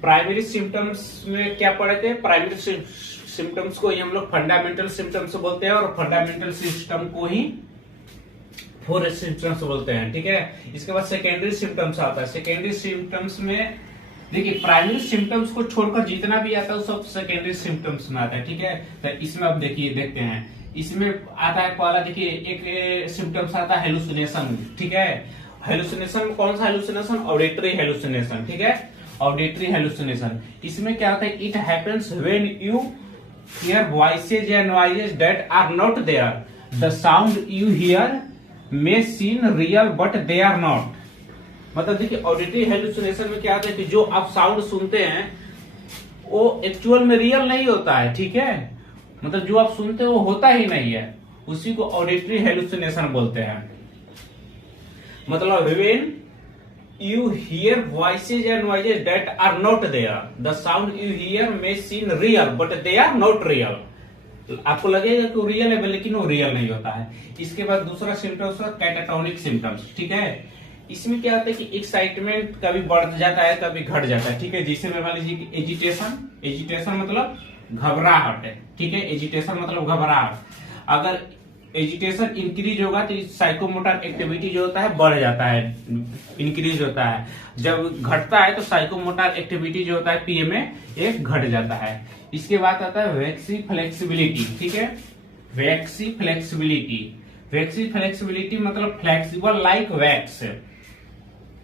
Primary symptoms में क्या पढ़े थे? प्राइमरी सिम्टम्स को ही हम लोग फंडामेंटल सिम्टम्स बोलते हैं और फंडामेंटल सिस्टम को ही फोर सिम्टम्स बोलते हैं। ठीक है, इसके बाद सेकेंडरी सिम्टम्स आता है। सेकेंडरी सिम्टम्स में देखिए प्राइमरी सिम्टम्स को छोड़कर जितना भी आता है वो सब सेकेंडरी सिम्टम्स में आता है। ठीक है, तो इसमें अब देखिए देखते हैं। इसमें आता है पहला, देखिए एक सिम्टम्स आता है हेलुसिनेशन। ठीक है, हेलुसिनेशन कौन सा हेलुसिनेशन? Auditory hallucination. ठीक है, ऑडिटरी हेलुसिनेशन। इसमें क्या होता है? It happens when you hear voices and noises that are not there. The sound you hear may seem real but they are not. मतलब देखिए ऑडिटरी हेलुसिनेशन में क्या होता है कि जो आप साउंड सुनते हैं वो एक्चुअल में रियल नहीं होता है। ठीक है, मतलब जो आप सुनते हैं वो होता ही नहीं है, उसी को ऑडिटरी हेलुसिनेशन बोलते हैं। मतलब when you hear voices and noises that are not there, the sound you hear may seem real but they are not real. आपको लगेगा कि वो रियल है लेकिन वो रियल नहीं होता है। इसके बाद दूसरा सिम्टम्स है कैटाटोनिक सिम्टम्स। ठीक है, इसमें क्या होता है कि एक्साइटमेंट कभी बढ़ जाता है कभी घट जाता है। ठीक है, जिसे में मान लीजिए कि एजिटेशन। एजिटेशन मतलब घबराहट है। ठीक है, एजिटेशन मतलब घबराहट। अगर एजिटेशन इंक्रीज होगा तो साइकोमोटर एक्टिविटी जो होता है बढ़ जाता है, इंक्रीज होता है। जब घटता है तो साइकोमोटर एक्टिविटी जो होता है पीएमए एक घट जाता है। इसके बाद आता है वैक्सी फ्लेक्सिबिलिटी। ठीक है, वैक्सी फ्लेक्सिबिलिटी। वैक्सी फ्लेक्सिबिलिटी मतलब फ्लेक्सिबल लाइक वैक्स।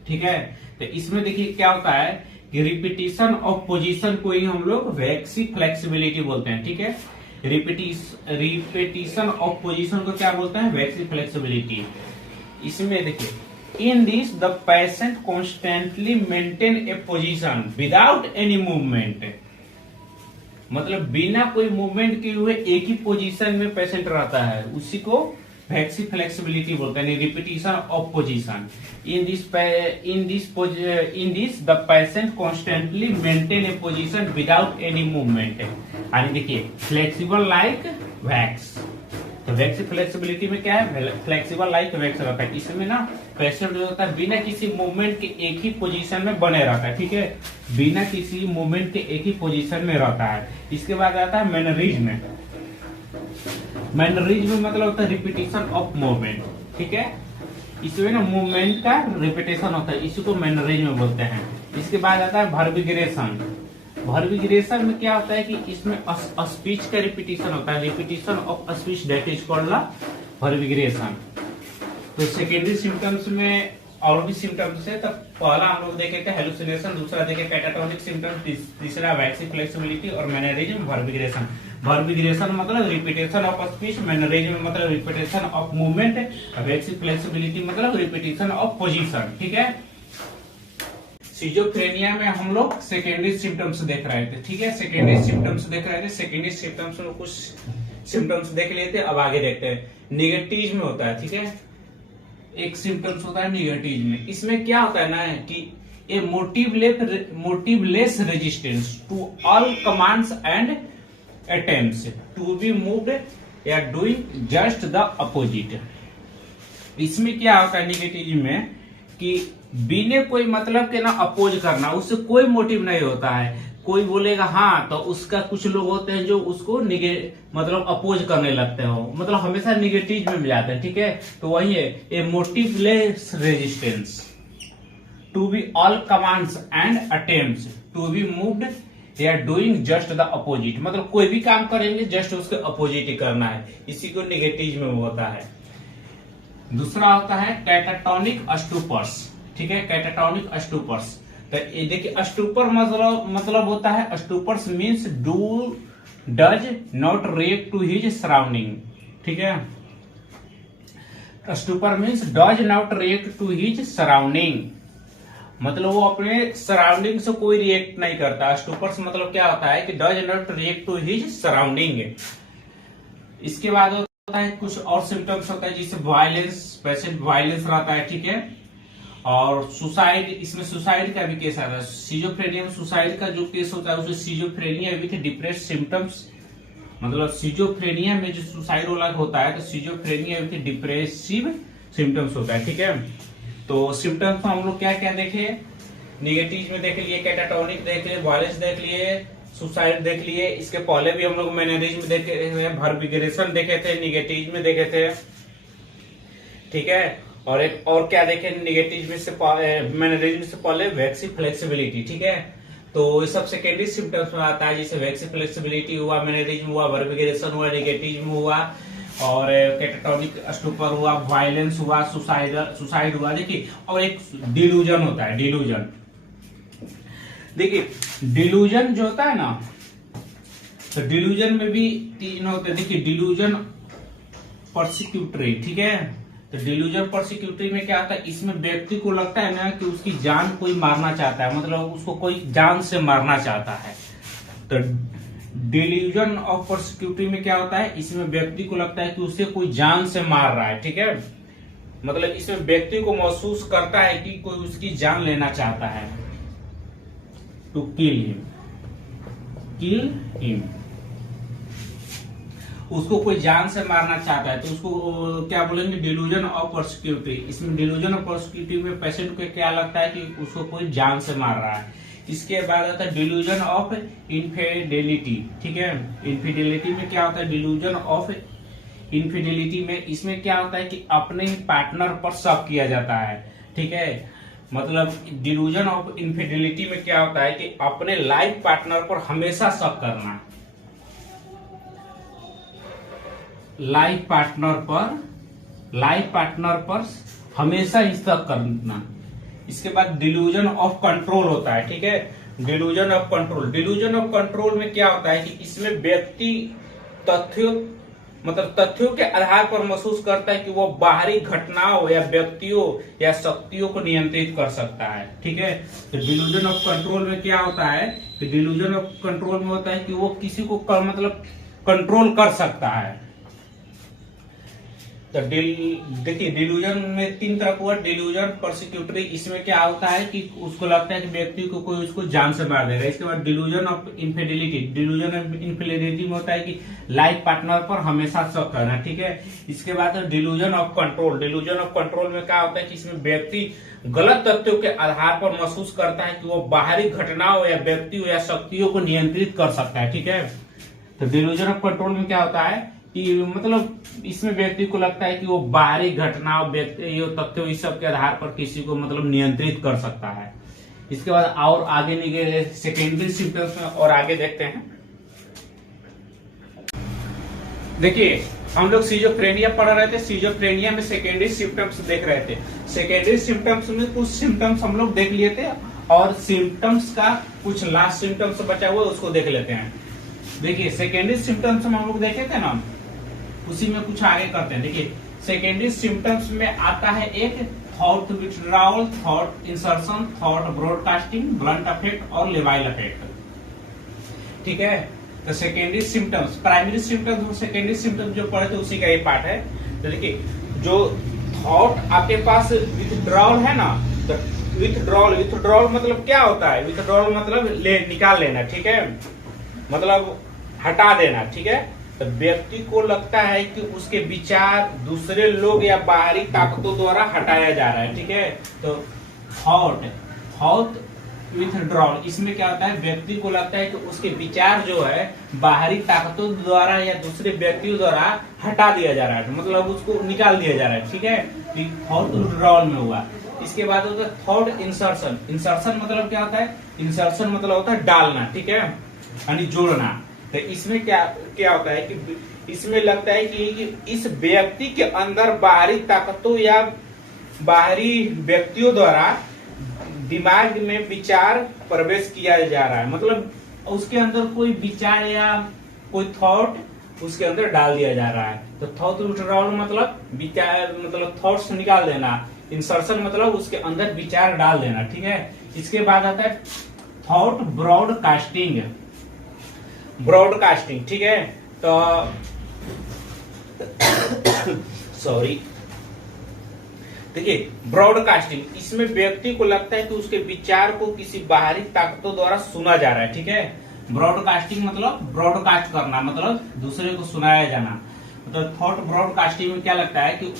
ठीक है, तो इसमें देखिए क्या होता है कि रिपीटिशन ऑफ पोजीशन को ही हम लोग वैक्सी फ्लेक्सिबिलिटी बोलते हैं। ठीक है, रिपीटिशन ऑफ पोजीशन को क्या बोलते हैं? Waxy flexibility. इसमें देखिए in this the patient constantly maintain A position without any movement. मतलब बिना कोई मूवमेंट किए हुए एक ही पोजीशन में पेशेंट रहता है, उसी को वैक्सी फ्लेक्सिबिलिटी बोलते हैं। Repetition of position in this the patient constantly maintain A position without any movement. यानी देखिए फ्लेक्सिबल लाइक वैक्स। तो वैक्सी फ्लेक्सिबिलिटी में क्या है? फ्लेक्सिबल लाइक वैक्स रहता है। इसमें ना पेशेंट जो होता है बिना किसी मूवमेंट के एक ही पोजीशन में बने रहता है। ठीक है, बिना किसी मूवमेंट के एक ही पोजीशन में रहता है। इसके बाद आता है मैनरिज्म। मैनरिज्म मतलब होता है रिपीटिशन ऑफ मूवमेंट। ठीक है, इसमें ना मूवमेंट का रिपीटेशन होता है, इसी को मैनरिज्म बोलते हैं। इसके बाद आता है वर्बिग्रेशन। वर्बिग्रेशन में क्या होता है कि इसमें स्पीच का रिपीटिशन होता है, repetition of speech that is called verbigeration. तो सेकेंडरी सिम्टम्स में और भी सिम्टम्स है। तो पहला हम लोग देखे थे हेलुसिनेशन, दूसरा देखे कैटाटोनिक सिम्टम्स, तीसरा वैक्सी फ्लेक्सिबिलिटी और मैनरिज्म, वर्बिग्रेशन। वर्बिग्रेशन मतलब रिपीटेशन ऑफ स्पीच, मैनरिज्म मतलब repetition of movement, waxy flexibility मतलब रिपीटेशन ऑफ पोजीशन। ठीक है, सिजोफ्रेनिया में हम लोग सेकेंडरी सिम्टम्स देख रहे थे। ठीक है, सेकेंडरी सिम्टम्स देख रहे थे। सेकेंडरी सिम्टम्स में कुछ सिम्टम्स देख लेते, अब आगे देखते हैं। निगेटिव में होता है। ठीक है, एक सिम्टम्स होता है निगेटिव में। इसमें क्या होता है ना कि a motiveless resistance to all commands and attempts to be moved या डूइंग जस्ट द अपोजिट। इसमें क्या होता है निगेटिव में कि बिना कोई मतलब के ना अपोज करना, उससे कोई मोटिव नहीं होता है। कोई बोलेगा हाँ तो उसका कुछ लोग होते हैं जो उसको मतलब अपोज करने लगते हो, मतलब हमेशा निगेटिव में जाते हैं। ठीक है, तो वही है a motiveless resistance to be all commands and attempts to be moved या डूइंग जस्ट द अपोजिट। मतलब कोई भी काम करेंगे जस्ट उसके अपोजिट ही करना है, इसी को निगेटिव में होता है। दूसरा होता है कैटाटोनिक स्टूपर्स। ठीक है, कैटाटोनिक स्टूपर्स। तो ये देखिए स्टूपर मतलब होता है, stupors means does not react to his surrounding. ठीक है, stupor means does not react to his surrounding, मतलब वो अपने सराउंडिंग से कोई रिएक्ट नहीं करता। स्टूपर्स मतलब क्या होता है कि does not react to his surrounding. इसके बाद होता है कुछ और सिम्टम्स होता है जिससे वायलेंस, पेशेंट वायलेंस रहता है। ठीक है, और सुसाइड, इसमें सुसाइड का भी केस आता है। सिजोफ्रेनिया में सुसाइड का जो केस होता है उसे सिजोफ्रेनिया विथ डिप्रेस्ड सिम्टम्स, मतलब सिजोफ्रेनिया में जो सुसाइड वाला होता है तो सिजोफ्रेनिया विथ डिप्रेसिव सिम्टम्स होता है। ठीक है, तो सिम्टम्स में हम लोग क्या क्या देखे? निगेटिव में देख लिए, कैटाटोनिक देख लिए, वॉयलेंस देख लिए, सुसाइड देख लिए। इसके पहले भी हम लोग मैनरिज्म देखे थे, वर्बिग्रेशन देखे थे, निगेटिव में देखे थे, ठीक है। और एक और क्या देखे निगेटिव में से मैनरिज्म से पहले, वैक्सी फ्लेक्सिबिलिटी, ठीक है। तो ये सब सेकेंडरी सिम्टम्स में आता है, जैसे वैक्सी फ्लेक्सिबिलिटी हुआ, मैनरिज्म हुआ, वर्बिग्रेशन हुआ, निगेटिव हुआ, और कैटाटोनिक स्टूपर हुआ, वायलेंस हुआ, सुसाइड हुआ। देखिए और एक डिलूजन होता है, डिलूजन। देखिए डिलूजन जो होता है ना, तो डिलूजन में भी तीन होते हैं। देखिए डिलूजन परसिक्यूटरी, ठीक है। तो डिलूजन परसिक्यूटरी में क्या होता है, इसमें व्यक्ति को लगता है ना कि उसकी जान कोई मारना चाहता है, मतलब उसको कोई जान से मारना चाहता है। तो डिल्यूजन ऑफ परसिक्यूटरी में क्या होता है, इसमें व्यक्ति को लगता है कि उसे कोई जान से मार रहा है, ठीक है। मतलब इसमें व्यक्ति को महसूस करता है कि कोई उसकी जान लेना चाहता है। टू किल हिम, उसको कोई जान से मारना चाहता है, तो उसको क्या बोलेंगे, डिल्यूजन ऑफ परसिक्यूटरी। इसमें डिल्यूजन ऑफ परसिक्यूटरी में पेशेंट को क्या लगता है कि उसको कोई जान से मार रहा है। इसके बाद आता है डिल्यूजन ऑफ इनफिडेलिटी, ठीक है। इनफिडेलिटी में क्या होता है, डिल्यूजन ऑफ इनफिडेलिटी में इसमें क्या होता है कि अपने ही पार्टनर पर शक किया जाता है, ठीक है। मतलब डिल्यूजन ऑफ इनफिडेलिटी में क्या होता है कि अपने लाइफ पार्टनर पर हमेशा शक करना, लाइफ पार्टनर पर हमेशा ही शक करना। इसके बाद डिल्यूजन ऑफ कंट्रोल होता है, ठीक है। डिल्यूजन ऑफ कंट्रोल में क्या होता है कि इसमें व्यक्ति तथ्यों के आधार पर महसूस करता है कि वो बाहरी घटनाओं या व्यक्तियों या शक्तियों को नियंत्रित कर सकता है, ठीक है। तो डिल्यूजन ऑफ कंट्रोल में क्या होता है कि डिल्यूजन ऑफ कंट्रोल में होता है कि वो किसी को मतलब कंट्रोल कर सकता है। तो देखिए डिल्यूजन में तीन तरह का, डिल्यूजन परसिक्यूटरी, इसमें क्या होता है कि उसको लगता है कि व्यक्ति को कोई उसको जान से मार देगा। इसके बाद delusion of infidelity, delusion of infidelity में होता है कि लाइफ पार्टनर पर हमेशा शक करना, ठीक है। इसके बाद delusion of control, delusion of control में क्या होता है कि इसमें व्यक्ति गलत तथ्यों के आधार पर महसूस करता है कि वो बाहरी घटनाओं या व्यक्तियों या शक्तियों को नियंत्रित कर सकता है, ठीक है। तो डिल्यूजन ऑफ कंट्रोल में क्या होता है कि मतलब इसमें व्यक्ति को लगता है कि वो बाहरी घटनाओं, व्यक्तियों, तथ्यों, इस सब के आधार पर किसी को मतलब नियंत्रित कर सकता है। इसके बाद और आगे निकले सेकेंडरी सिम्टम्स में और आगे देखते हैं। देखिए हम लोग सीजोफ्रेनिया पढ़ रहे थे, सीजोफ्रेनिया में सेकेंडरी सिम्टम्स देख रहे थे। सेकेंडरी सिम्टम्स में कुछ सिम्टम्स हम लोग देख लिए थे, और सिम्टम्स का कुछ लास्ट सिम्टम्स बचा हुआ उसको देख लेते हैं। देखिए सेकेंडरी सिम्टम्स हम लोग देखे थे ना, उसी में कुछ आगे करते हैं। देखिए सेकेंडरी सिम्टम्स में आता है एक thought withdrawal, thought insertion, thought broadcasting, blunt affect और लेवाइल अफेक्ट, ठीक है। तो सेकेंडरी सिम्टम्स, प्राइमरी सिम्टम्स और सेकेंडरी सिम्टम्स जो पढ़े थे उसी का ये पार्ट है। तो देखिए जो थॉट आपके पास विथड्रॉल है ना, तो विथड्रॉल मतलब क्या होता है, विथड्रॉल मतलब निकाल लेना, ठीक है, मतलब हटा देना, ठीक है। तो व्यक्ति को लगता है कि उसके विचार दूसरे लोग या बाहरी ताकतों द्वारा हटाया जा रहा है, ठीक है। तो थॉट विथड्रॉल, इसमें क्या होता है, व्यक्ति को लगता है कि उसके विचार जो है बाहरी ताकतों द्वारा या दूसरे व्यक्तियों द्वारा हटा दिया जा रहा है, मतलब उसको निकाल दिया जा रहा है, ठीक है। थॉट विथड्रॉल में हुआ। इसके बाद होता है थॉट इंसर्शन। इंसर्शन मतलब क्या होता है, इंसर्शन मतलब होता है डालना, ठीक है, यानी जोड़ना। तो इसमें क्या होता है कि इसमें लगता है कि इस व्यक्ति के अंदर बाहरी ताकतों या बाहरी व्यक्तियों द्वारा दिमाग में विचार प्रवेश किया जा रहा है, मतलब उसके अंदर कोई विचार या कोई थॉट उसके अंदर डाल दिया जा रहा है। तो थॉट विथड्रॉल मतलब विचार, मतलब थॉट्स निकाल देना। इंसर्शन मतलब उसके अंदर विचार डाल देना, ठीक है। इसके बाद आता है थॉट ब्रॉडकास्टिंग, ठीक है। तो सॉरी, देखिए ब्रॉडकास्टिंग, इसमें व्यक्ति को लगता है कि उसके विचार को किसी बाहरी ताकतों द्वारा सुना जा रहा है, ठीक है। ब्रॉडकास्टिंग मतलब ब्रॉडकास्ट करना, मतलब दूसरे को सुनाया जाना। मतलब थॉट ब्रॉडकास्टिंग में क्या लगता है कि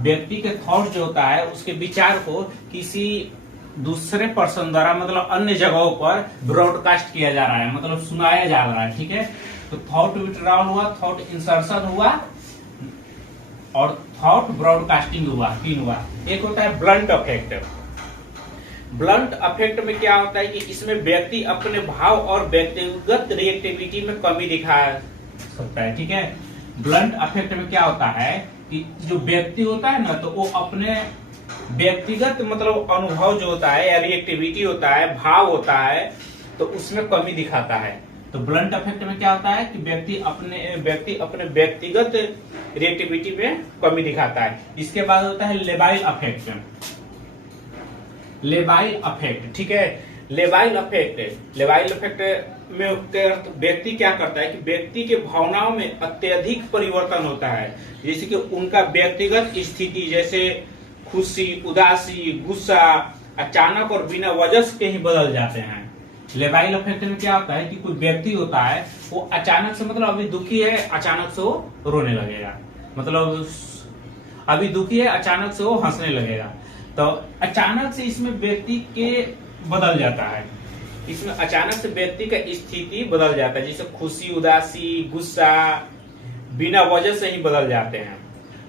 व्यक्ति के थॉट जो होता है उसके विचार को किसी दूसरे पर्सन द्वारा मतलब अन्य जगहों पर ब्रॉडकास्ट किया जा रहा है, मतलब सुनाया जा रहा है, ठीक है। तो थॉट विथड्रॉल हुआ, थॉट इंसर्शन हुआ और थॉट ब्रॉडकास्टिंग हुआ, तीन हुआ। एक होता है ब्लंट अफेक्ट। ब्लंट अफेक्ट में क्या होता है कि इसमें व्यक्ति अपने भाव और व्यक्तिगत रिएक्टिविटी में कमी दिखा सकता है, ठीक है। ब्लंट अफेक्ट में क्या होता है कि जो व्यक्ति होता है ना, तो वो अपने व्यक्तिगत मतलब अनुभव जो होता है या रिएक्टिविटी होता है, भाव होता है, तो उसमें कमी दिखाता है। तो ब्लंट अफेक्ट में क्या होता है कि व्यक्ति अपने व्यक्तिगत रिएक्टिविटी में कमी दिखाता है। इसके बाद होता है लेबाइल अफेक्ट। लेबाइल अफेक्ट, ठीक है। लेबाइल अफेक्ट में व्यक्ति क्या करता है कि व्यक्ति के भावनाओं में अत्यधिक परिवर्तन होता है, जैसे कि उनका व्यक्तिगत स्थिति, जैसे खुशी, उदासी, गुस्सा अचानक और बिना वजह के ही बदल जाते हैं। लेबाइल अफेक्ट में क्या होता है कि कोई व्यक्ति होता है, वो अचानक से मतलब अभी दुखी है, अचानक से वो रोने लगेगा, मतलब अभी दुखी है, अचानक से वो हंसने लगेगा। तो अचानक से इसमें व्यक्ति के बदल जाता है, इसमें अचानक से व्यक्ति का स्थिति बदल जाता है, जैसे खुशी, उदासी, गुस्सा बिना वजह से ही बदल जाते हैं।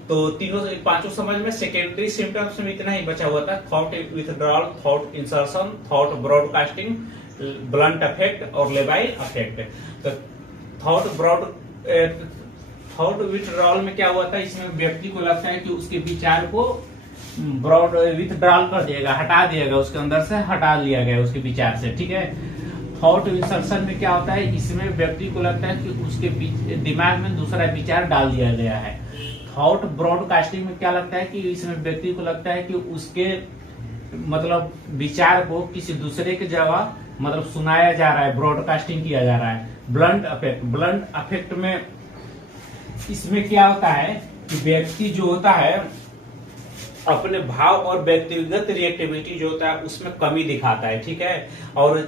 तो पांचों समझ में। सेकेंडरी सिम्टम्स में इतना ही बचा हुआ था, thought withdrawal, thought insertion, thought broadcasting, blunt affect और लेबाइल अफेक्ट। तो थॉट विथड्रॉल में क्या हुआ था, इसमें व्यक्ति को लगता है कि उसके विचार को ब्रॉड विथड्रॉल कर दिएगा, हटा दिएगा, उसके अंदर से हटा लिया गया उसके विचार से, ठीक है। थॉट इंसर्शन में क्या होता है, इसमें व्यक्ति को लगता है कि उसके दिमाग में दूसरा विचार डाल दिया गया है। थॉट ब्रॉडकास्टिंग में क्या लगता है कि इसमें व्यक्ति को लगता है कि उसके मतलब विचार को किसी दूसरे की जगह मतलब सुनाया जा रहा है, ब्रॉडकास्टिंग किया जा रहा है। ब्लंट अफेक्ट में इसमें क्या होता है कि व्यक्ति जो होता है अपने भाव और व्यक्तिगत रिएक्टिविटी जो होता है उसमें कमी दिखाता है, ठीक है। और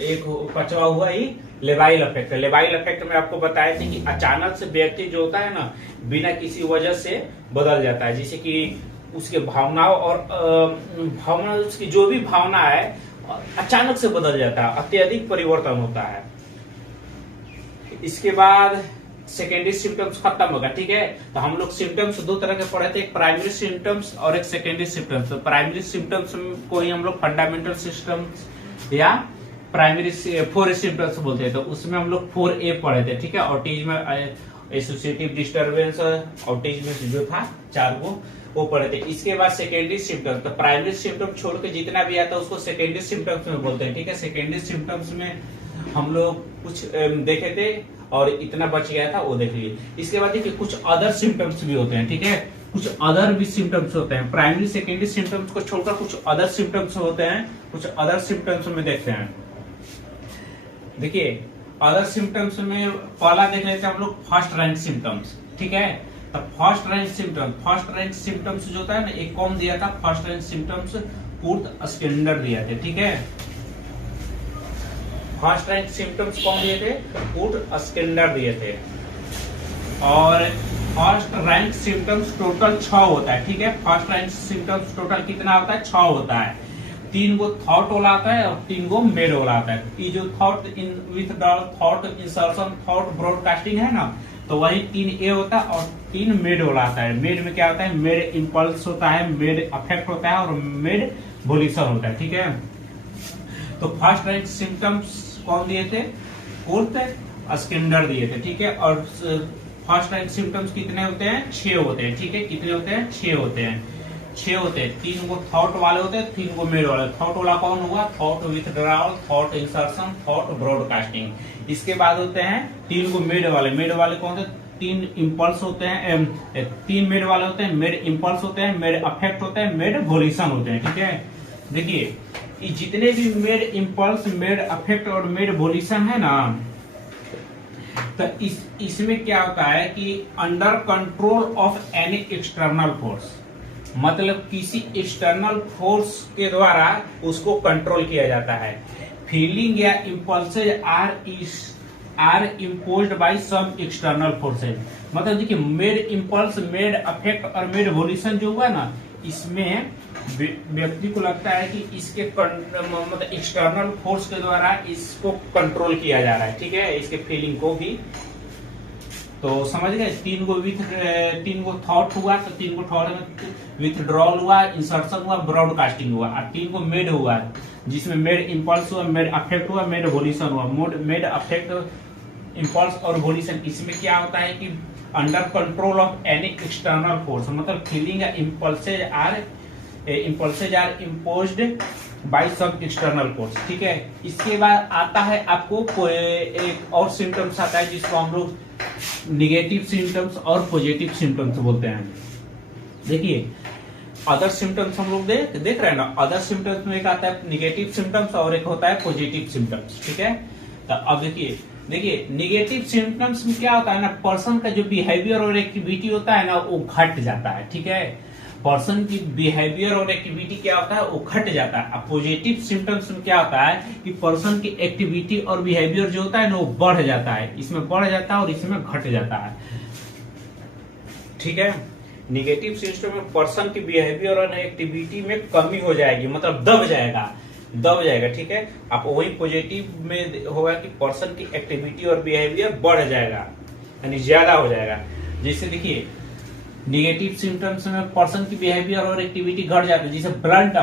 एक पचवा हुआ ही लेबाइल अफेक्ट। लेबाइल अफेक्ट में आपको बताए थे कि अचानक से व्यक्ति जो होता है ना, बिना किसी वजह से बदल जाता है, जैसे कि उसके भावनाओं और उसकी जो भी भावना है अचानक से बदल जाता है, अत्यधिक परिवर्तन होता है। इसके बाद सेकेंडरी सिम्टम्स खत्म होगा, ठीक है। तो हम लोग सिम्टम्स दो तरह के पढ़े थे, एक प्राइमरी सिम्टम्स और एक सेकेंडरी सिम्टम्स। तो प्राइमरी सिम्टम्स को ही हम लोग फंडामेंटल सिस्टम्स या प्राइमरी 4 सिम्टम्स बोलते हैं। तो उसमें हम लोग 4A पढ़े थे, ठीक है। ऑटिज्म, एसोसिएटिव डिस्टर्बेंस, ऑटिज्म जो था 4 वो पढ़े थे। इसके बाद सेकेंडरी सिम्टम्स, तो प्राइमरी सिम्टम छोड़ के जितना भी आता है उसको सेकेंडरी सिम्टम्स में बोलते हैं, ठीक है। सेकेंडरी सिम्टम्स में हम लोग कुछ देखे थे और इतना बच गया था, वो देख लीजिए। इसके बाद देखिए कुछ अदर सिम्टम्स भी होते हैं, ठीक है। कुछ अदर भी सिम्टम्स होते हैं, प्राइमरी सेकेंडरी सिम्टम्स को छोड़कर कुछ अदर सिम्टम्स होते हैं। कुछ अदर सिम्टम्स में देखते हैं, देखिए अदर सिम्टम्स में पहला देख लेते हैं हम लोग फर्स्ट रैंक सिम्टम्स, ठीक है। तो फर्स्ट रैंक सिम्टम्स जो होता है ना, एक कौन दिया था, first rank symptoms Kurt standard दिया थे, ठीक है। फर्स्ट रैंक सिम्टम्स कौन दिए थे, कुर्ट स्टैंडर्ड दिए थे। और फर्स्ट रैंक सिम्टम्स टोटल 6 होता है, ठीक है। फर्स्ट रैंक सिम्टम्स टोटल कितना होता है, 6 होता है। 3 गो थॉट वाला आता है और 3 गो मेड वाला आता है। ये जो thought withdrawal, thought insertion, thought broadcasting है ना, तो वही 3A होता है और 3 मेड वाला आता है। मेड में क्या होता है, मेड इम्पल्स होता है, मेड अफेक्ट होता है और मेड वोल्यूशन होता है, ठीक है। तो फर्स्ट रैंक सिम्टम्स कौन दिए थे, कुर्ट स्टैंडर्ड दिए थे, ठीक है। और फर्स्ट रैंक सिम्टम्स कितने होते हैं, 6 होते हैं, ठीक है। कितने होते हैं, 6 होते हैं। 6 होते हैं, 3 गो थॉट वाले होते हैं, 3 गो मेड वाले। थॉट वाला कौन होगा, thought withdrawal, thought insertion, thought broadcasting. इसके बाद होते हैं 3 गो मेड वाले। मेड वाले कौन होते हैं, 3 इम्पल्स होते हैं, 3 मेड वाले होते हैं, मेड इम्पल्स होते हैं, मेड अफेक्ट होते हैं, मेड वोल्यूशन होते हैं, ठीक है। देखिए ये जितने भी मेड इम्पल्स, मेड अफेक्ट और मेड वोल्यूशन है ना, तो इसमें क्या होता है कि under control of any external force, मतलब किसी एक्सटर्नल फोर्स के द्वारा उसको कंट्रोल किया जाता है। फीलिंग या impulses are imposed by some external forces. मतलब देखिए मेड इम्पल्स, मेड अफेक्ट और मेड वोल्यूशन जो हुआ ना, इसमें व्यक्ति को लगता है कि इसके मतलब एक्सटर्नल फोर्स के द्वारा इसको कंट्रोल किया जा रहा है, ठीक है, इसके फीलिंग को भी। तो समझ गए, तीन को थॉट हुआ, तो तीन को थॉट में विथड्रॉल हुआ, इंसर्शन हुआ, ब्रॉडकास्टिंग हुआ, और तीन को मेड हुआ, जिसमें मेड इंपल्स हुआ, मेड अफेक्ट हुआ, मेड वोल्यूशन हुआ। मेड अफेक्ट, इंपल्स और वोल्यूशन, इसमें क्या होता है कि under control of any external force, मतलब feeling impulses are imposed by some external force, ठीक है। इसके बाद आता है आपको एक और सिम्टम्स आता है जिसको हम लोग निगेटिव सिम्टम्स और पॉजिटिव सिम्टम्स बोलते हैं। देखिए अदर सिम्टम्स हम लोग देख रहे हैं ना, अदर सिम्टम्स में एक आता है निगेटिव सिम्टम्स और एक होता है पॉजिटिव सिम्टम्स, ठीक है। तो अब देखिए निगेटिव सिम्टम्स में क्या होता है ना, पर्सन का जो बिहेवियर और एक्टिविटी होता है ना वो घट जाता है, ठीक है। पर्सन की बिहेवियर और एक्टिविटी क्या होता है वो घट जाता है। अब पॉजिटिव सिम्टम्स में क्या होता है कि पर्सन की एक्टिविटी और बिहेवियर जो होता है ना वो बढ़ जाता है, इसमें बढ़ जाता है और इसमें घट जाता है, ठीक है। निगेटिव सिस्टम में पर्सन की बिहेवियर और एक्टिविटी में कमी हो जाएगी, मतलब दब जाएगा, ठीक है। आप वही पॉजिटिव में होगा कि पर्सन की एक्टिविटी और बिहेवियर बढ़ जाएगा, यानी ज्यादा हो जाएगा। जैसे देखिए निगेटिव सिम्टम्स में पर्सन की बिहेवियर और एक्टिविटी घट जाती है, जैसे ब्लंट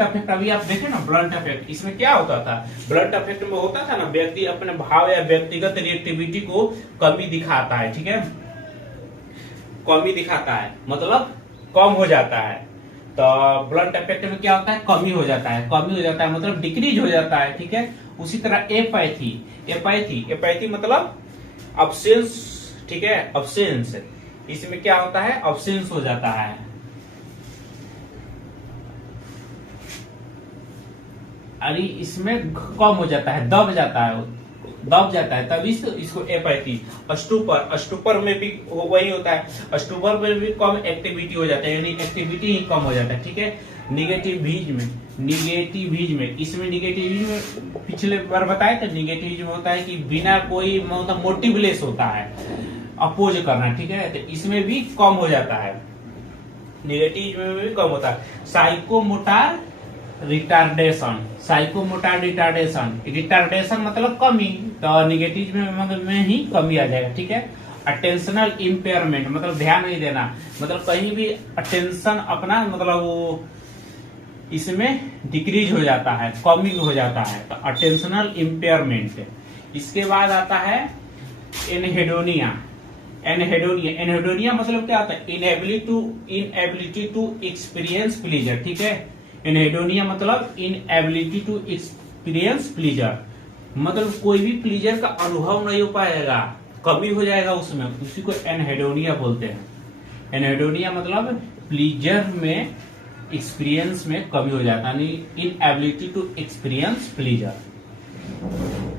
अफेक्ट अभी आप देखें ना, ब्लंट अफेक्ट इसमें क्या होता था, ब्लंट अफेक्ट में होता था ना व्यक्ति अपने भाव या व्यक्तिगत रिएक्टिविटी को कमी दिखाता है, ठीक है, कमी दिखाता है, मतलब कम हो जाता है। तो ब्लंट अफेक्ट में क्या होता है, कमी हो जाता है, मतलब डिक्रीज हो जाता है, ठीक है। उसी तरह एपैथी मतलब अब्सेंस, ठीक है, अब्सेंस, इसमें क्या होता है, अब्सेंस हो जाता है, अरे इसमें कम हो जाता है, दब जाता है, तभी इसको एपैथी। अस्टूपर में भी वही होता है, अस्टूपर में भी कम एक्टिविटी हो जाता है, यानी एक्टिविटी ही कम हो जाता है, ठीक है। निगेटिव में इसमें पिछले बार बताया था, निगेटिव में होता है कि बिना कोई मतलब मोटिवलेस होता है, अपोज करना, ठीक है। तो इसमें भी कम हो जाता है, निगेटिव में भी कम होता है। साइकोमोटर रिटार्डेशन मतलब कमी, तो निगेटिव में मतलब में ही कमी आ जाएगा, ठीक है। अटेंशनल इम्पेयरमेंट मतलब ध्यान नहीं देना, मतलब कहीं भी अटेंशन अपना मतलब वो इसमें डिक्रीज हो जाता है, कमी हो जाता है, तो अटेंशनल इम्पेयरमेंट। इसके बाद आता है एनहेडोनिया मतलब क्या होता है, इनएबिलिटी टू एक्सपीरियंस प्लीजर, ठीक है। एनहेडोनिया मतलब इनएबिलिटी टू एक्सपीरियंस प्लीजर, मतलब कोई भी प्लीजर का अनुभव नहीं हो पाएगा, कमी हो जाएगा उसमें, उसी को एनहेडोनिया बोलते हैं। एनहेडोनिया मतलब प्लीजर में एक्सपीरियंस में कमी हो जाता है, इनएबिलिटी टू एक्सपीरियंस प्लीजर।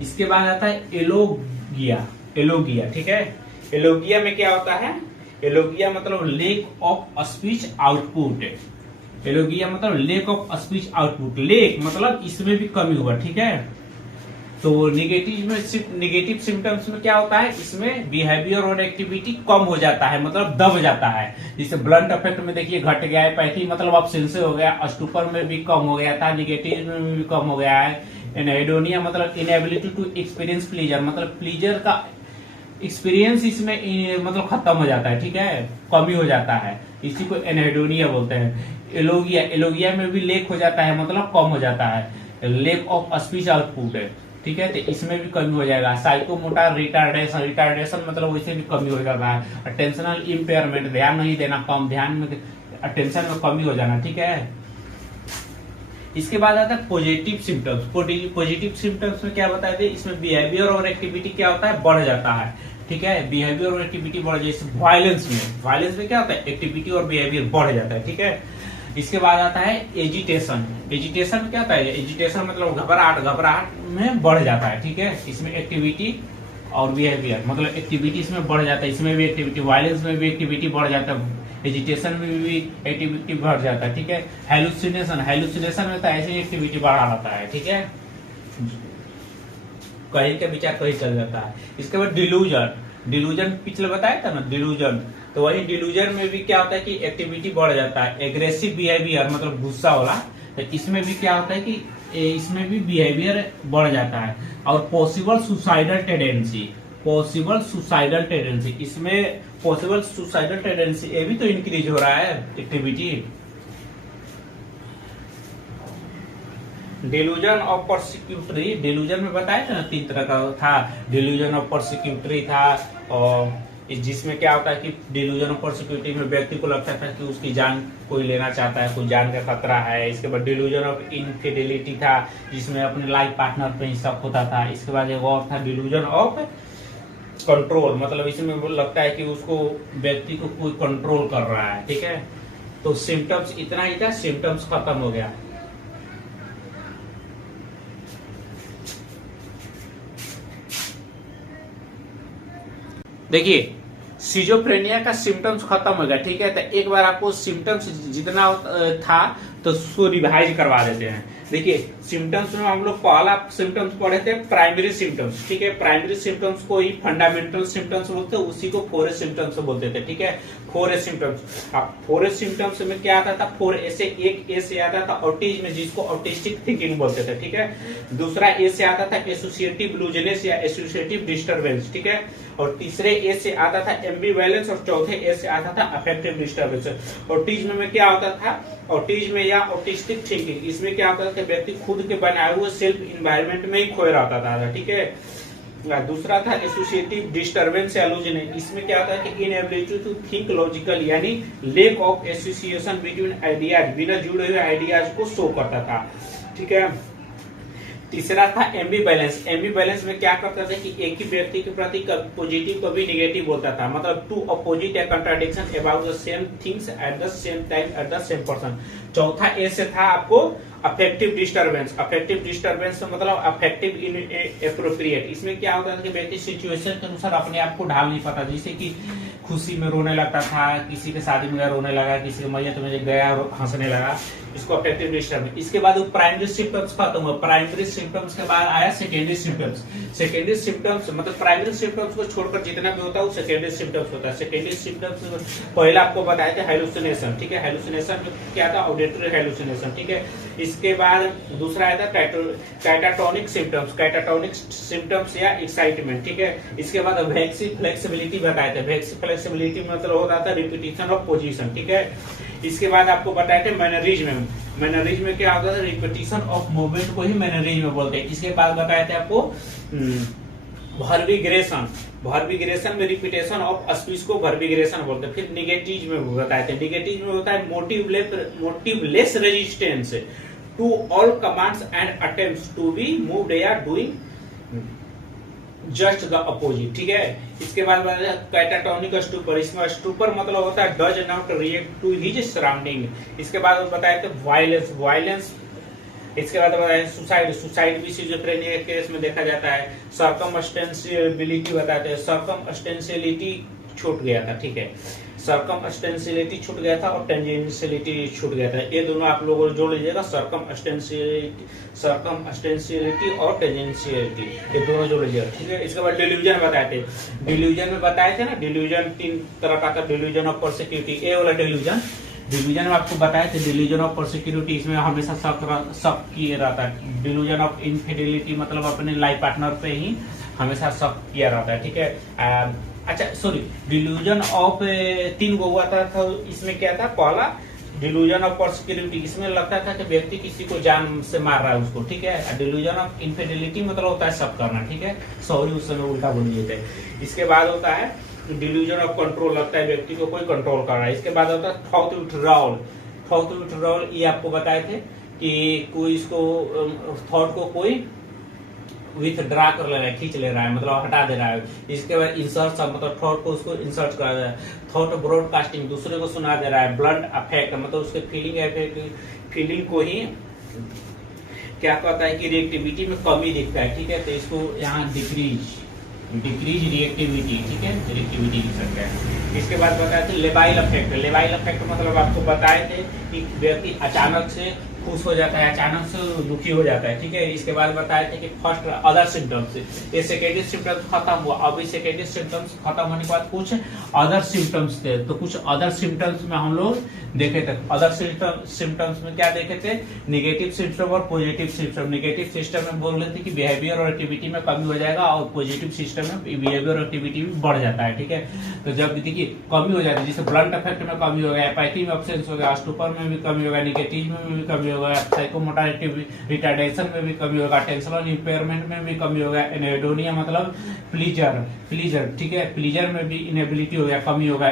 इसके बाद आता है एलोगिया, ठीक है। एलोगिया में क्या होता है, एलोगिया मतलब lake of speech output, lake मतलब इसमें भी कमी हुआ, ठीक है। तो निगेटिव सिम्टम्स में क्या होता है, इसमें बिहेवियर और एक्टिविटी कम हो जाता है, मतलब दब जाता है। जैसे ब्लंट अफेक्ट में देखिए घट गया है, पैथी मतलब अब्सेंस हो गया, अस्टूपर में भी कम हो गया था, निगेटिव में भी कम हो गया है। एनहेडोनिया मतलब इनएबिलिटी टू एक्सपीरियंस प्लीजर, मतलब प्लीजर का एक्सपीरियंस इसमें मतलब खत्म हो जाता है, ठीक है, कमी हो जाता है, इसी को एनहेडोनिया बोलते हैं। एलोगिया में भी लेक हो जाता है, मतलब कम हो जाता है, लेक ऑफ स्पीच आउटपुट है, ठीक है, तो इसमें भी कमी हो जाएगा। साइकोमोटर रिटार्डेशन मतलब वैसे भी कमी हो जाता है। अटेंशनल इम्पेयरमेंट ध्यान नहीं देना, कम ध्यान में अटेंशन में कमी हो जाना, ठीक है। इसके बाद आता है पॉजिटिव सिम्टम्स में क्या बताए थे, इसमें बिहेवियर और एक्टिविटी क्या होता है, बढ़ जाता है, ठीक है। बिहेवियर और एक्टिविटी बढ़, जैसे वायलेंस में क्या होता है, एक्टिविटी और बिहेवियर बढ़ जाता है, ठीक है। इसके बाद आता है एजिटेशन में क्या होता है, एजिटेशन मतलब घबराहट में बढ़ जाता है, ठीक है। इसमें एक्टिविटी और बिहेवियर मतलब एक्टिविटी इसमें बढ़ जाता है, इसमें भी एक्टिविटी, वायलेंस में भी एक्टिविटी बढ़ जाता है, एजिटेशन में भी एक्टिविटी बढ़ जाता है, ठीक है। हेलुसिनेशन में तो ऐसे एक्टिविटी बढ़ा रहता है, ठीक है, कहीं का विचार कहीं चल जाता है। इसके बाद डिलूजन पिछले बताया था ना, डिलूजन। तो वही डिलूजन में भी क्या होता है कि एक्टिविटी बढ़ जाता है, एग्रेसिव बिहेवियर मतलब गुस्सा वाला। तो इसमें भी क्या होता है कि इसमें भी बिहेवियर बढ़ जाता है। और possible suicidal tendency, possible suicidal tendency, इसमें पॉसिबल सुसाइडल टेंडेंसी ये भी तो इंक्रीज हो रहा है एक्टिविटी। डिलूजन ऑफ परसिक्यूटरी, डिलूजन में बताया था ना 3 तरह का था, डिलूजन ऑफ परसिक्यूटरी था, और जिसमें क्या होता है कि डिलूजन ऑफ परसिक्यूटरी में व्यक्ति को लगता था कि उसकी जान कोई लेना चाहता है, कोई जान का खतरा है। इसके बाद डिलूजन ऑफ इनफिडेलिटी था, जिसमें अपने लाइफ पार्टनर पे ही शक होता था। इसके बाद एक और था डिलूजन ऑफ कंट्रोल, मतलब इसमें लगता है कि उसको व्यक्ति को कोई कंट्रोल कर रहा है, ठीक है। तो सिम्टम्स इतना ही था, सिम्टम्स खत्म हो गया। देखिए सिजोफ्रेनिया का सिम्टम्स खत्म हो गया, ठीक है। तो एक बार आपको सिम्टम्स जितना था तो उसको रिवाइज करवा देते हैं। देखिए सिम्टम्स में हम लोग पहला सिम्टम्स पढ़े थे प्राइमरी सिम्टम्स, ठीक है। प्राइमरी सिम्टम्स को ही फंडामेंटल सिम्टम्स बोलते हैं, उसी को 4 सिम्टम्स बोलते थे, ठीक है। 4 सिम्टम्स। अब 4 सिम्टम्स में क्या आता था, 4 से एक ए से आता था ऑटिज्म, जिसको ऑटिस्टिक थिंकिंग बोलते थे, ठीक है। दूसरा ए से आता था एसोसिएटिव लूजनेस या एसोसिएटिव डिस्टर्बेंस, ठीक है। और तीसरे ए से आता था एम्बिवैलेंस, और चौथे ए से आता था अफेक्टिव डिस्टर्बेंस। ऑटिज्म में क्या होता था, ऑटिज्म या ऑटिस्टिक थिंकिंग, इसमें क्या होता था कि व्यक्ति खुद के बनाए हुए सेल्फ इन्वायरमेंट में ही खोए रहता था, ठीक है। दूसरा था एसोसिएटिव डिस्टर्बेंस या लूजनेस, इसमें क्या होता है कि इनएबिलिटी टू थिंक लॉजिकल, यानी lake of association between ideas, बिना जुड़े हुए आइडियाज को शो करता था, ठीक है। तीसरा था एम्बिवैलेंस। एम्बिवैलेंस में क्या करता था कि एक ही व्यक्ति के प्रति पॉजिटिव कभी निगेटिव बोलता था, मतलब टू अपोजिट या contradiction about the same things at the same time at the same person. चौथा ए से था आपको अफेक्टिव डिस्टर्बेंस। अफेक्टिव डिस्टर्बेंस मतलब अफेक्टिव इन एप्रोप्रिएट, इसमें क्या होता था कि व्यक्ति सिचुएशन के अनुसार अपने आप को ढाल नहीं पाता, जैसे कि खुशी में रोने लगता था, किसी के शादी में गया रोने लगा, किसी के मैयत में गया हंसने लगा, इसको अफेक्टिव डिस्टर्बेंस। इसके बाद वो प्राइमरी सिम्टम्स खत्म हुआ। प्राइमरी सिम्टम्स के बाद आया सेकेंडरी सिम्टम्स। सेकेंडरी सिम्टम्स मतलब प्राइमरी सिम्टम्स को छोड़कर जितना भी होता है वो सेकेंडरी सिम्टम्स होता है। सेकेंडरी सिम्टम्स पहला आपको बताया था हेलुसिनेशन, ठीक है। हेलुसिनेशन में क्या था, ऑडिटरी हेलुसिनेशन, ठीक है। इसके बाद दूसरा आया था कैटाटोनिक सिम्टम्स, कैटाटोनिक सिम्टम्स या एक्साइटमेंट, ठीक है। इसके बाद वैक्सी फ्लेक्सिबिलिटी बताए थे। वैक्सी फ्लेक्सिबिलिटी मतलब होता था रिपीटिशन ऑफ पोजीशन, ठीक है। इसके बाद आपको बताए थे मैनरिज्म। मैनरिज्म में क्या होता था, रिपीटिशन ऑफ मूवमेंट को ही मैनरिज्म बोलते हैं। इसके बाद बताए थे आपको वर्बिग्रेशन। वर्बिग्रेशन में रिपीटेशन ऑफ स्पीच को वर्बिग्रेशन बोलते हैं। फिर निगेटिव में बताए थे, निगेटिव में होता है motiveless resistance to all commands and attempts to be moved या डूइंग जस्ट द अपोजिट, ठीक है। इसके बाद कैटाटोनिक स्टूपर, इसमें स्टूपर मतलब होता है does not react to his surrounding. इसके बाद बताए थे वायलेंस, वायलेंस। इसके बाद बताया सुसाइड, सुसाइड भी सिजोफ्रेनिया के केस में देखा जाता है। सर्कमस्टेंसिबिलिटी बताते हैं, सर्कमस्टेंसिबिलिटी छूट गया था, ठीक है। सर्कमस्टेंसिबिलिटी छूट गया था और टेंजेंशियलिटी छूट गया था, ये दोनों आप लोगों को जोड़ लीजिएगा। सर्कमस्टेंसिबिलिटी और टेंजेंशियलिटी ये दोनों जोड़ लीजिएगा, ठीक है। इसके बाद डिल्यूजन बताए थे। डिल्यूजन में बताए थे ना, डिल्यूजन 3 तरह का था। डिल्यूजन ऑफ परसिक्यूटरी, ए वाला डिल्यूजन। डिल्यूजन में आपको बताया था डिल्यूजन ऑफ परसिक्यूटरी, इसमें हमेशा शक किए रहता है। डिल्यूजन ऑफ इनफिडेलिटी मतलब अपने लाइफ पार्टनर पे ही हमेशा शक किया रहता है, ठीक है। अच्छा सॉरी, डिल्यूजन ऑफ 3 गो हुआ था, इसमें क्या था, पहला डिल्यूजन ऑफ परसिक्यूटरी, इसमें लगता था कि व्यक्ति किसी को जान से मार रहा है उसको, ठीक है। डिल्यूजन ऑफ इनफिडेलिटी मतलब होता है शक करना, ठीक है। सॉरी उस समय उल्टा बोल दिए थे। इसके बाद होता है डिल्यूजन ऑफ कंट्रोल, लगता है व्यक्ति को कोई कंट्रोल कर रहा है। इसके बाद होता है थॉट विथड्रॉल। थॉट विथड्रॉल ये आपको बताए थे कि कोई इसको थॉट को कोई विथड्रा कर ले रहा है, खींच ले रहा है, मतलब हटा दे रहा है। इसके बाद इंसर्ट मतलब थॉट को उसको इंसर्ट कर रहा है। थॉट ब्रॉडकास्टिंग, दूसरे को सुना दे रहा है। ब्लड अफेक्ट मतलब उसके फीलिंग को ही क्या कहता है कि रिएक्टिविटी में कमी दिखता है, ठीक है। तो इसको यहाँ डिक्रीज रिएक्टिविटी, ठीक है, रिएक्टिविटी लिख सकते हैं। इसके बाद बताए थे लेबाइल अफेक्ट। लेबाइल अफेक्ट मतलब आपको बताए थे कि व्यक्ति अचानक से खुश हो जाता है, अचानक से दुखी हो जाता है, ठीक है। इसके बाद बताए थे कि फर्स्ट अदर सिम्टम्स, ये सेकेंडरी सिम्टम्स खत्म हुआ, अभी सेकेंडरी सिम्टम्स खत्म होने के बाद कुछ अदर सिम्टम्स थे। तो कुछ अदर सिम्टम्स में हम लोग देखे थे, अदर सिम्टम्स में क्या देखे थे, निगेटिव सिस्टम और पॉजिटिव सिस्टम। निगेटिव सिस्टम में बोल रहे थे कि बिहेवियर और एक्टिविटी में कमी हो जाएगा, और पॉजिटिव सिस्टम में बिहेवियर और एक्टिविटी भी बढ़ जाता है, ठीक है। तो जब देखिए कमी हो जाती है, जैसे ब्लंट इफेक्ट में कमी हो गया, एपैथी में एब्सेंस हो गया, स्टूपर में भी कमी होगा, निगेटिव में भी कमी होगा, साइकोमोटर रिटार्डेशन में भी कमी होगा, टेंशनल इंपेयरमेंट में भी कमी होगा, एनेडोनिया मतलब प्लीजर, ठीक है, प्लीजर में भी इनेबिलिटी हो गया, कमी होगा,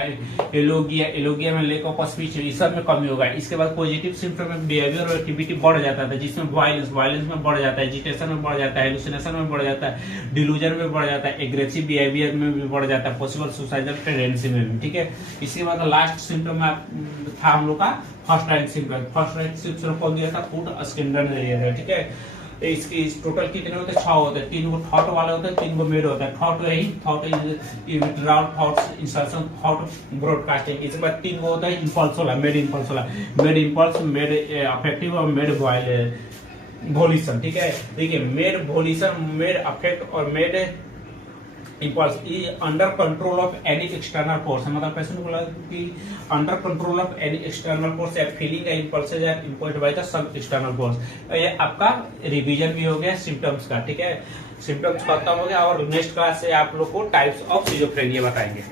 एलोगिया में लेक ऑफ स्पीच, इस सब में कमी होगा। इसके बाद पॉजिटिव सिम्टम में बिहेवियर और एक्टिविटी बढ़ जाता है, जिसमें वायलेंस में बढ़ जाता है, एजिटेशन में बढ़ जाता है, हेलुसिनेशन में बढ़ जाता है, डिलूजन में बढ़ जाता है, एग्रेसिव बिहेवियर में भी बढ़ जाता है, पॉसिबल सुसाइडल टेंडेंसी में भी, ठीक है। इसके बाद लास्ट सिम्टम था हम लोग का first right symptom. First right symptom कौन दिया था, फूड स्किंडन एरिया है, ठीक है। इसकी टोटल कितने होते हैं, 6 होते हैं, 3 को थॉट वाले होते हैं, 3 को मेड होता है। थॉट वही thought withdrawal, thoughts insertion, thought broadcasting. इसके बाद 3 को होता है इंपल्स वाला, मेड इंपल्स वाला, मेड इंपल्स, मेड अफेक्टिव और मेड वोल्यूशन, ठीक है। देखिए मेड वोल्यूशन, मेड अफेक्ट और made impulse is under control of any external force, मतलब पेशेंट बोला कि under control of any external force या feeling या impulses या imposed by the some external force। ये आपका रिवीजन भी हो गया सिम्टम्स का, ठीक है। सिम्टम्स खत्म हो गया, और नेक्स्ट क्लास से आप लोग को टाइप्स ऑफ सिजोफ्रेनिया बताएंगे।